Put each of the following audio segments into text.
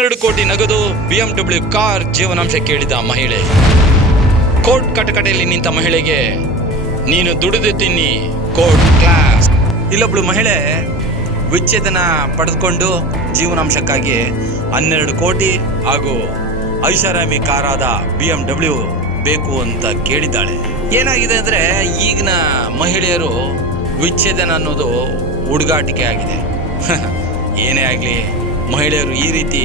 2 ಕೋಟಿ ನಗದು BMW car ಜೀವನಾಂಶ ಕೇಳಿದ ಮಹಿಳೆ. ಕೋರ್ಟ್ ಕಟಕಟೆಯಲ್ಲಿ ನಿಂತ ಮಹಿಳೆಗೆ ನೀನು ದುಡಿದು ತಿನ್ನಿ ಕೋರ್ಟ್ ಕ್ಲಾಸ್. ಇಲ್ಲೊಬ್ಳು ಮಹಿಳೆ ವಿಚ್ಛೇದನ ಪಡೆದುಕೊಂಡು ಜೀವನಾಂಶಕ್ಕಾಗಿ 12 ಕೋಟಿ ಹಾಗೂ ಐಷಾರಾಮಿ ಕಾರಾದ BMW ಬೇಕು ಅಂತ ಕೇಳಿದ್ದಾಳೆ. ಏನಾಗಿದೆ ಅಂದರೆ ಈಗಿನ ಮಹಿಳೆಯರು ವಿಚ್ಛೇದನ ಅನ್ನೋದು ಹುಡುಗಾಟಿಕೆ ಆಗಿದೆ. ಏನೇ ಆಗಲಿ ಮಹಿಳೆಯರು ಈ ರೀತಿ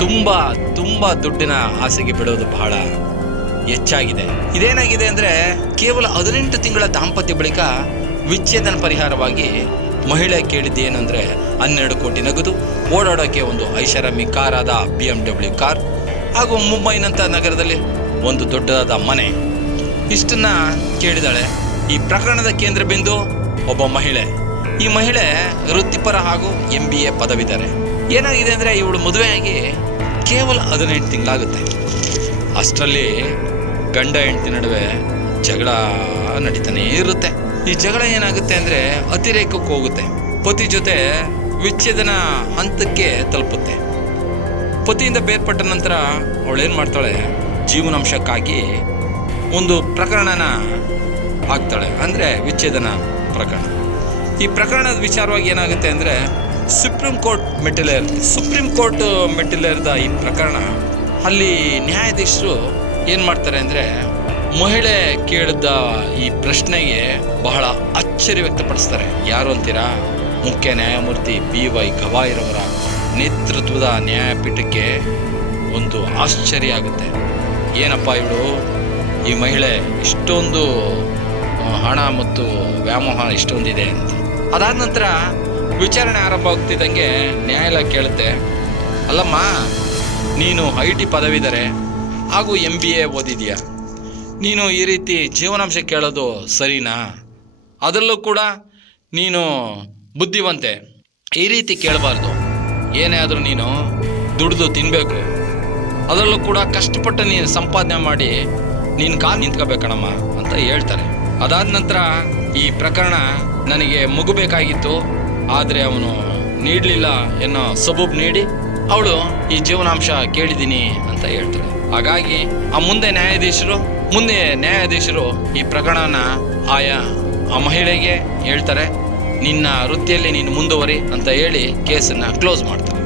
ತುಂಬ ದುಡ್ಡಿನ ಆಸೆಗೆ ಬಿಡೋದು ಬಹಳ ಹೆಚ್ಚಾಗಿದೆ. ಇದೇನಾಗಿದೆ ಅಂದರೆ ಕೇವಲ 18 ತಿಂಗಳ ದಾಂಪತ್ಯ ಬಳಿಕ ವಿಚ್ಛೇದನ ಪರಿಹಾರವಾಗಿ ಮಹಿಳೆ ಕೇಳಿದ್ದು ಏನಂದರೆ 12 ಕೋಟಿ ನಗದು, ಓಡಾಡೋಕ್ಕೆ ಒಂದು ಐಷಾರಾಮಿ ಕಾರಾದ BMW ಕಾರ್ ಹಾಗೂ ಮುಂಬೈನಂಥ ನಗರದಲ್ಲಿ ಒಂದು ದೊಡ್ಡದಾದ ಮನೆ. ಇಷ್ಟನ್ನು ಕೇಳಿದಾಳೆ. ಈ ಪ್ರಕರಣದ ಕೇಂದ್ರ ಬಿಂದು ಒಬ್ಬ ಮಹಿಳೆ. ಈ ಮಹಿಳೆ ವೃತ್ತಿಪರ ಹಾಗೂ MBA ಪದವಿದ್ದಾರೆ. ಏನಾಗಿದೆ ಅಂದರೆ ಇವಳು ಮದುವೆಯಾಗಿ ಕೇವಲ 18 ತಿಂಗಳಾಗುತ್ತೆ. ಅಷ್ಟರಲ್ಲಿ ಗಂಡ ಹೆಂಡತಿ ನಡುವೆ ಜಗಳ ನಡೀತಾನೇ ಇರುತ್ತೆ. ಈ ಜಗಳ ಏನಾಗುತ್ತೆ ಅಂದರೆ ಅತಿರೇಕಕ್ಕೆ ಹೋಗುತ್ತೆ. ಪತಿ ಜೊತೆ ವಿಚ್ಛೇದನ ಹಂತಕ್ಕೆ ತಲುಪುತ್ತೆ. ಪತಿಯಿಂದ ಬೇರ್ಪಟ್ಟ ನಂತರ ಅವಳೇನು ಮಾಡ್ತಾಳೆ, ಜೀವನಾಂಶಕ್ಕಾಗಿ ಒಂದು ಪ್ರಕರಣನ ಹಾಕ್ತಾಳೆ, ಅಂದರೆ ವಿಚ್ಛೇದನ ಪ್ರಕರಣ. ಈ ಪ್ರಕರಣದ ವಿಚಾರವಾಗಿ ಏನಾಗುತ್ತೆ ಅಂದರೆ ಸುಪ್ರೀಂ ಕೋರ್ಟ್ ಮೆಟ್ಟಿಲೇರಿದ ಈ ಪ್ರಕರಣ. ಅಲ್ಲಿ ನ್ಯಾಯಾಧೀಶರು ಏನು ಮಾಡ್ತಾರೆ ಅಂದರೆ ಮಹಿಳೆ ಕೇಳಿದ ಈ ಪ್ರಶ್ನೆಗೆ ಬಹಳ ಅಚ್ಚರಿ ವ್ಯಕ್ತಪಡಿಸ್ತಾರೆ. ಯಾರು ಅಂತೀರಾ? ಮುಖ್ಯ ನ್ಯಾಯಮೂರ್ತಿ BY ಗವಾಯಿರವರ ನೇತೃತ್ವದ ನ್ಯಾಯಪೀಠಕ್ಕೆ ಒಂದು ಆಶ್ಚರ್ಯ ಆಗುತ್ತೆ. ಏನಪ್ಪ ಇವಳು, ಈ ಮಹಿಳೆ ಇಷ್ಟೊಂದು ಹಣ ಮತ್ತು ವ್ಯಾಮೋಹ ಇಷ್ಟೊಂದಿದೆ ಅಂತ. ಅದಾದ ನಂತರ ವಿಚಾರಣೆ ಆರಂಭ ಆಗ್ತಿದ್ದಂಗೆ ನ್ಯಾಯಾಲಯ ಕೇಳುತ್ತೆ, ಅಲ್ಲಮ್ಮ ನೀನು IT ಪದವಿದರೆ ಹಾಗೂ MBA ಓದಿದೆಯಾ, ನೀನು ಈ ರೀತಿ ಜೀವನಾಂಶ ಕೇಳೋದು ಸರಿನಾ? ಅದರಲ್ಲೂ ಕೂಡ ನೀನು ಬುದ್ಧಿವಂತೆ, ಈ ರೀತಿ ಕೇಳಬಾರ್ದು. ಏನೇ ಆದರೂ ನೀನು ದುಡಿದು ತಿನ್ನಬೇಕು, ಅದರಲ್ಲೂ ಕೂಡ ಕಷ್ಟಪಟ್ಟು ನೀನು ಸಂಪಾದನೆ ಮಾಡಿ ನೀನು ಕಾಲು ನಿಂತ್ಕೋಬೇಕಣಮ್ಮ ಅಂತ ಹೇಳ್ತಾರೆ. ಅದಾದ ನಂತರ ಈ ಪ್ರಕರಣ ನನಗೆ ಮುಗಬೇಕಾಗಿತ್ತು, ಆದರೆ ಅವನು ನೀಡಲಿಲ್ಲ ಎನ್ನೋ ಸಬೂಬು ನೀಡಿ ಅವಳು ಈ ಜೀವನಾಂಶ ಕೇಳಿದ್ದೀನಿ ಅಂತ ಹೇಳ್ತಾಳೆ. ಹಾಗಾಗಿ ಮುಂದೆ ನ್ಯಾಯಾಧೀಶರು ಈ ಪ್ರಕರಣನ ಆ ಮಹಿಳೆಗೆ ಹೇಳ್ತಾರೆ, ನಿನ್ನ ವೃತ್ತಿಯಲ್ಲಿ ನೀನು ಮುಂದುವರಿ ಅಂತ ಹೇಳಿ ಕೇಸನ್ನು ಕ್ಲೋಸ್ ಮಾಡ್ತಾರೆ.